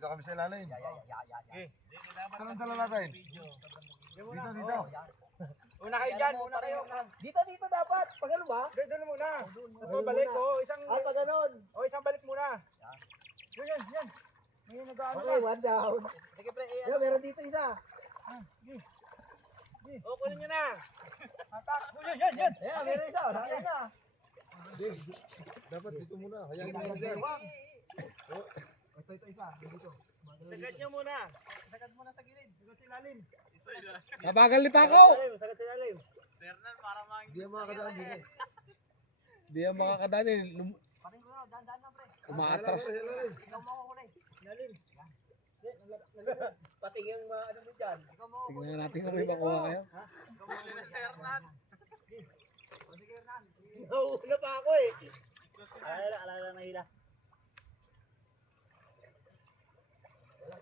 Dito kami sa ilalim. Saan ang dala natin? Dito. Una kayo dyan, una kayo. Dito dapat. Pag ano ba? Doon muna. Balik ko. Pag ganon. Isang balik muna. Yan. May nag-ano na. Okay, one down. Sige pre. Meron dito isa. Kunin nyo na. Yan. Ayan, meron isa. Dapat dito muna. Hayaan mo Sige. lang. Ito isa. Dito. Sagad nyo muna. Sagad muna sa gilid. Sagad sa ilalim. Kabagal ni Paco! Sagad sa ilalim. Hindi ang makakadaan dito. Di yan makakadaan eh. Pating ko na. Daan lang pre. Umaatras. Ikaw makukulay. Ilalim. Pating yung ano mo dyan. Ikaw makukulay. Tingnan natin kung may makuha kayo. Ikaw makukulay. Hernan. Nauuna pa ako eh. Alala na hila.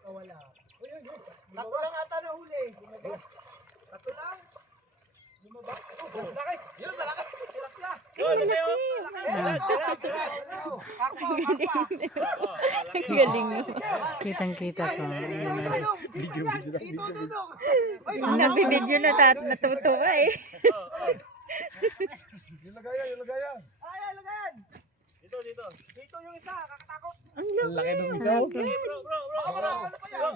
Wala. Tatlo lang ata na huli. Tatlo lang. Malaki. Yun, malaki. Tilapia. Galing mo. Kitang-kita ko. Video. Nabibidyo na natutuwa eh. Yung lagayan. Ay, lagayan. Dito. Dito yung isa, kakatakot. Ang laki ng isa. Okay. Bro. Ano pa yan?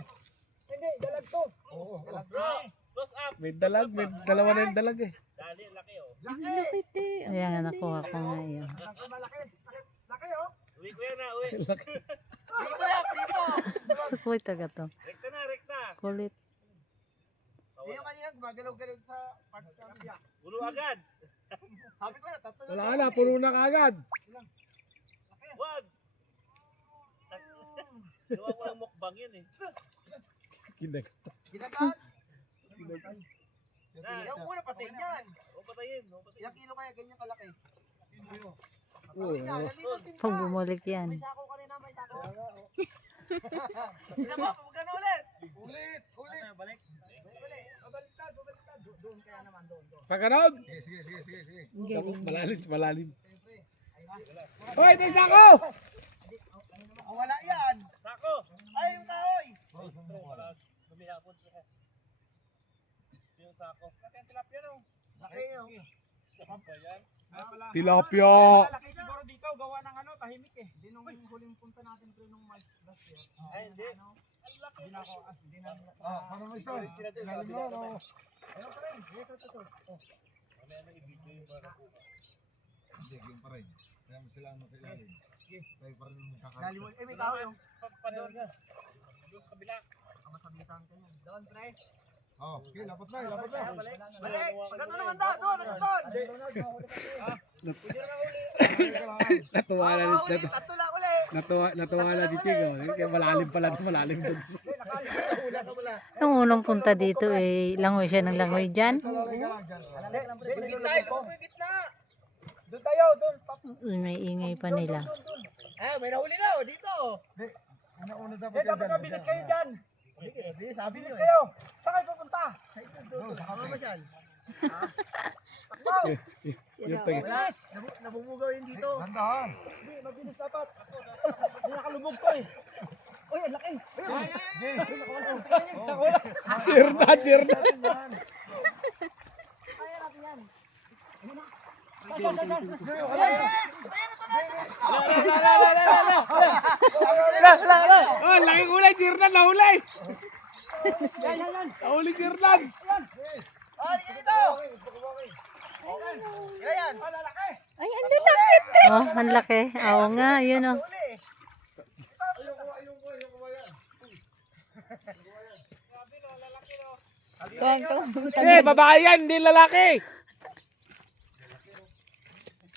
Hindi, dalag to. Oo. Close up. May dalag. May dalawa na yung dalag eh. Dali, laki oh. Lapit eh. Ayan, nakuha ko nga yun. Laki oh. Uwi ko yan na, uwi. Dito. Sukoy taga to. Rekta. Kulit. Hindi yung kanina gumagalaw-galaw sa part sa biya. Ulo agad. Sabi ko na, tatlo Wala ka na. Puno na kagad. Wag. Gawa ko lang mukbang yun eh. Kinagat. Ginagat. Yung muna patayin yan. Patayin. Ilang kilo kaya ganyan kalaki? Oo. Pag bumalik yan. May sako kanina, may sako. Isa pa, pag gano'n ulit. Ulit. Balik. Baliktad. Doon kaya naman, doon. Paganood. Sige. Malalim. Hoy, ito yung sako! Wala yan. Sako. Ay, yung kahoy. Lumihapon siya. Yung sako. Laki ang tilapia no. Laki yun. Tilapia. Laki siguro dito. Gawa ng ano, tahimik eh. Hindi nung huling punta natin pre nung March last year. Ay, hindi. Hindi na ako. Hindi na. Paano mo ito? Ilalim mo, no? Ano pa rin? Ito. Hindi, yung pa rin. Kaya mo sila ang nasa ilalim. Tayo pa rin yung kakalimutan. Lalim mo. May tao yung. Pagpador ka. Doon sa kabila. Kamasabitan ka yan. Doon pre. Okay, lapot na. Balik. Pagkano naman daw. Doon. Natuwa na. Tatlo lang ulit. Natuwa na si Chico. Kaya malalim pala. Malalim doon. Nung unang punta dito eh, langoy siya ng langoy dyan. Doon tayo. May ingay pa nila. May nahuli na. Dito. Una-una dapat Dapat mabilis kayo dyan. Bilis kayo. Saan kayo pupunta? sa kape. Masyal. Bilis! Nabumugaw yun dito. Dandahan. Hindi, mabilis dapat. Hindi nakalubog to eh. Uy, ang laki. Sirdan. Oh, laki kulay. Sirdan. Nahulay. Nahuli Sirdan. Dito. Yan. Laki. Ay, ang lalapit eh. Oh, ang laki. Oo nga, yun oh. Eh, babae yan. Hindi lalaki.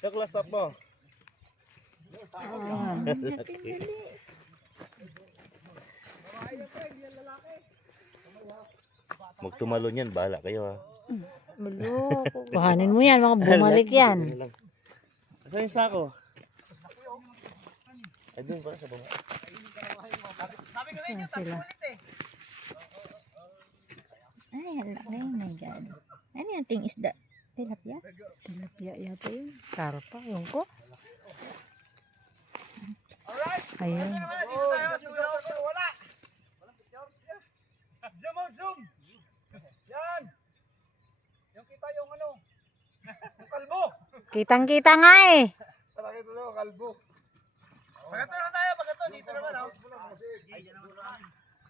Close up mo. Magtumalon yan, bahala kayo ha. Maloko. Kuhanin mo yan, mga bumalik yan. Ito yung sako. Ay, doon pala sa baba. Sabi ko Saan sila? Ay, ang laki. Oh my God. Ano yung ting isda? Tilapia? Tilapia yata yun. Karpa, yung ko. Ayun. Dito tayo. Wala. Kitang-kita nga eh. Tara kita daw, kalbo. Pagkato na tayo, pagkato. Dito naman, oh.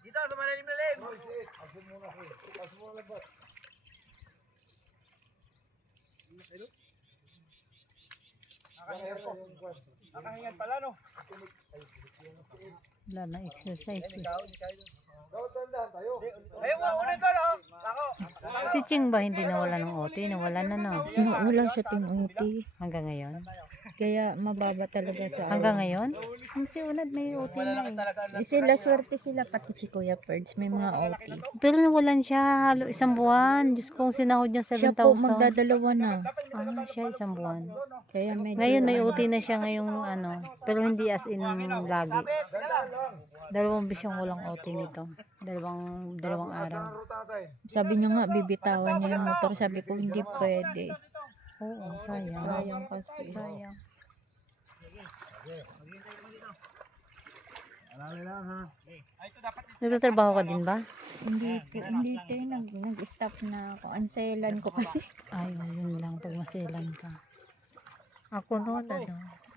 Dito, lumalalim-lalim. Hoy, sit. Absent muna ko. Absent muna labat. Nakahingan pala, no? Wala na exercise eh. Daw, tandaan tayo. Ayun, unan ko, no? Ako. Si Ching ba hindi nawala ng OT? Nawala na no? Wala siya ting OT. Hanggang ngayon? Kaya mababa talaga sa Hanggang ngayon? Si Unad may OT na eh. Sila swerte sila pati si Kuya Perds may mga OT. Pero nawalan siya halo isang buwan. Diyos ko, sinahod niya Siya po 7,000. magdadalawa na. Ah, siya isang buwan. Kaya medyo Ngayon may OT na siya ngayong ano. Pero hindi as in lagi. 2 bis yung walang OT nito. Dalawang araw. sabi niya nga bibitawan niya yung motor. Sabi ko hindi pwede. Oo, sayang. Sayang kasi. Sayang. Alala lang, ha? Nagtatrabaho ka din ba? Hindi po, hindi tayo nag-stop na ako. Anselan ko kasi. Ay, yun lang pag maselan ka. Ako noon,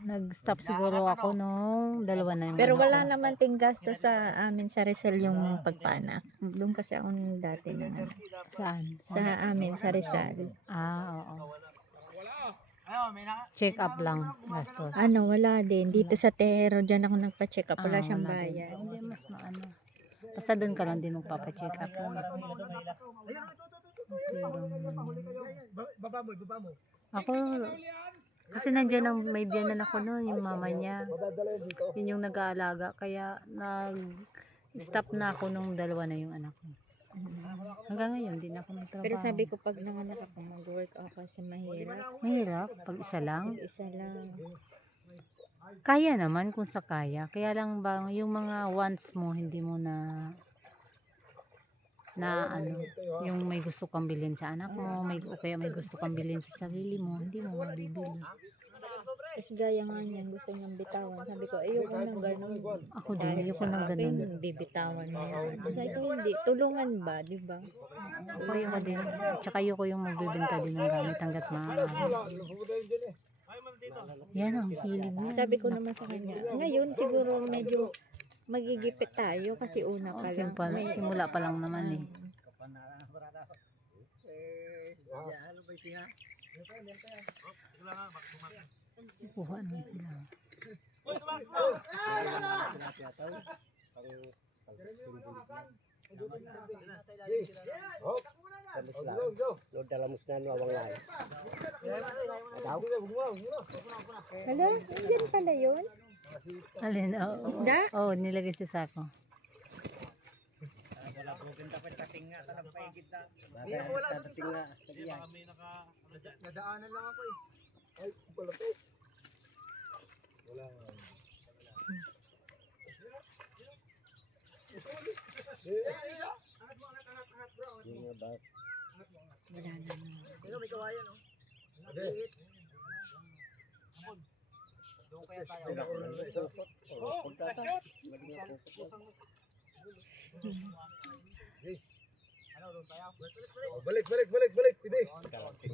nag-stop siguro ako nung 2 na yung Pero anak wala ko. naman ting gasto sa amin sa Rizal yung pagpanak. Doon kasi ako dati na Saan? sa amin sa Rizal. Ah, oo. Ayun, may naka... Check up lang, gastos. Ano, wala din. Dito sa Tero, dyan ako nagpa-check up. Wala Ah, siyang wala din. bayad. Hindi, mas maano. Basta doon ka lang din magpapacheck up lang. Okay lang naman. Baba mo, baba mo. Ako, kasi nandiyan ang may biyanan ako noon, yung mama niya. Madadala yun dito. Yun yung nag-aalaga. Kaya nag-stop na ako nung 2 na yung anak ko. Hanggang ngayon, hindi na ako nagtrabaho. Pero sabi ko pag nanganak ako, mag-work ako kasi mahirap. mahirap, pag isa lang. Isa lang. Kaya naman kung sa kaya. Kaya lang ba yung mga wants mo hindi mo na ano, yung may gusto kang bilhin sa anak mo, o kaya may gusto kang bilhin sa sarili mo, hindi mo mabibili. Kasi gaya nga niyan, gusto niyang bitawan. Sabi ko, ayoko nang ganun. Ako din, ayoko ng ganun. Bibitawan mo yan. Sabi ko, hindi. Tulungan ba, di ba? Ako ayoko din. Tsaka ayoko yung magbibenta din ng gamit hanggat maaari. Pupunta yun dyan eh. Yan ang hilig mo. Sabi ko naman sa kanya, ngayon siguro medyo magigipit tayo kasi una pa lang. Simula pa lang naman eh. Kuha naman sila. Oh, go, go. Hala, nandiyan pala yun? Alin? Oo. Isda? Oo, nilagay sa sako. Nadaanan lang ako, eh. Ay, pala to. Wala nga. Wala na. Ito, may kawayan, oh. Okay. Doon kaya tayo. Ano, doon tayo? Balik, balik, balik, balik. Pwede.